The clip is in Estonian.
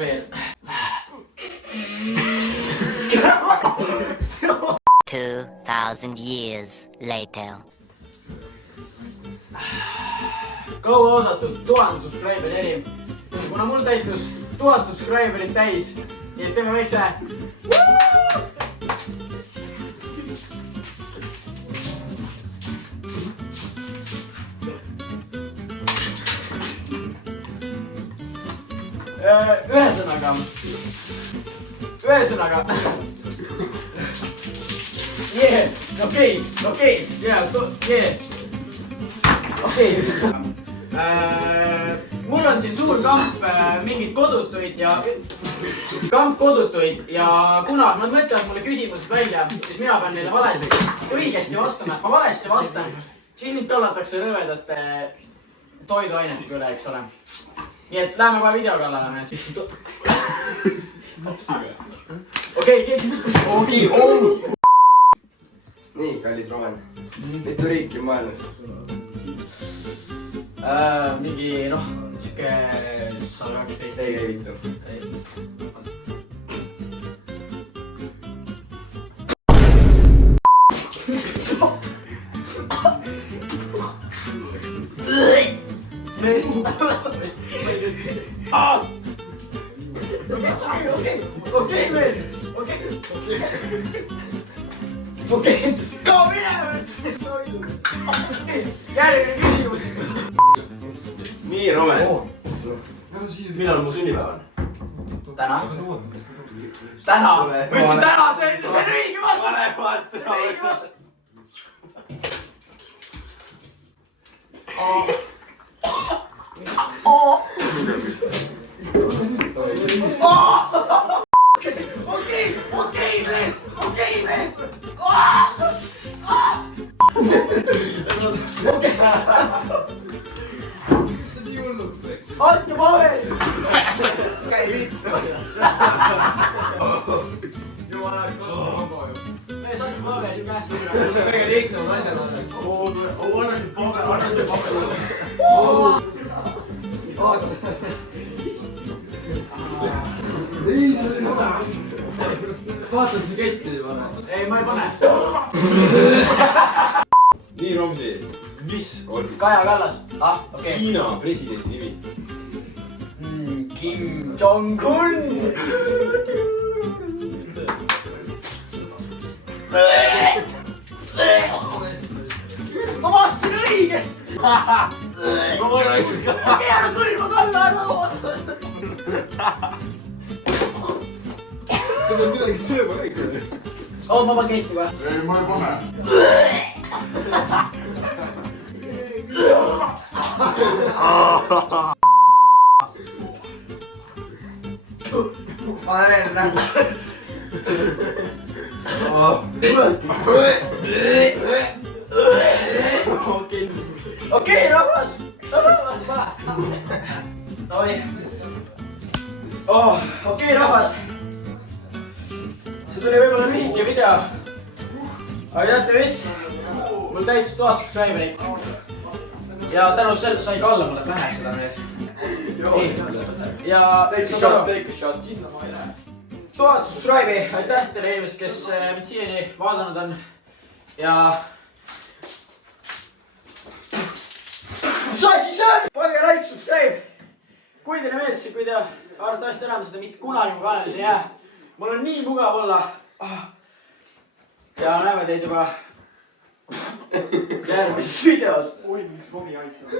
veel. 2000 years later. Kaua oodatud 1000 subscriberi erim. Kuna mul täitus 1000 subscriberit täis, nii et teeme väikse. Ühesõnaga. Okei. Mul on siin suur kamp mingid kodutuid ja kuna nad mõtlevad mulle küsimused välja, siis mina pean neile õigesti vastama. Et ma valesti vastan, siis mind tallatakse rõvedate toiduainetega üle, eks ole. Nii et läheme kohe video kallale. Okei. Nii, kallis Roman. Mitu riiki maailmas? Mingi, siuke 112. Ei käivitu. Okei, mees. Okei, kao minema! Järgmine küsimus. Nii, Roman. Millal mu sünnipäev on? Täna. Ma ütlesin täna, see on õige vastus. See on õige vastus. Okei, mees. Andke paberi! Käi liitu! Jumala kogu ju. Mees, andke paberi käest üle. Väga lihtsamad asjad on. Anna see paber. Vaatad see ketti pane. Ei, ma ei pane. Nii, Romsi, mis on Kaja Kallas. Okei. Hiina presidendi nimi? Kim Jong-un. Ma vastasin õigesti. Ma võin õigust ka. Okei, ära kõrva kalla ära. Ta peab midagi sööma õige. Ma panen ketti kohe. Ei, ma ei pane. Pane veel nägu. Okei, rahvas. Okei, rahvas. See tuli võib-olla lühike video. Aga teate mis? Mul täitis 1000 subscriberit. Ja tänu selle sai Kalle mulle pähe seda mees. Ja Take a shot sinna ma ei lähe. 1000 subscribe'i, aitäh teile inimesed, kes mind siiani vaadanud on. Ja... Mis asi see on? Pange like, subscribe. Kui teile meeldis, kui te arvatavasti enam seda mitte kunagi mu kanalil ei jää. Mul on nii mugav olla. Ja näeme teid juba järgmises videos. Oi, mis logi haisab.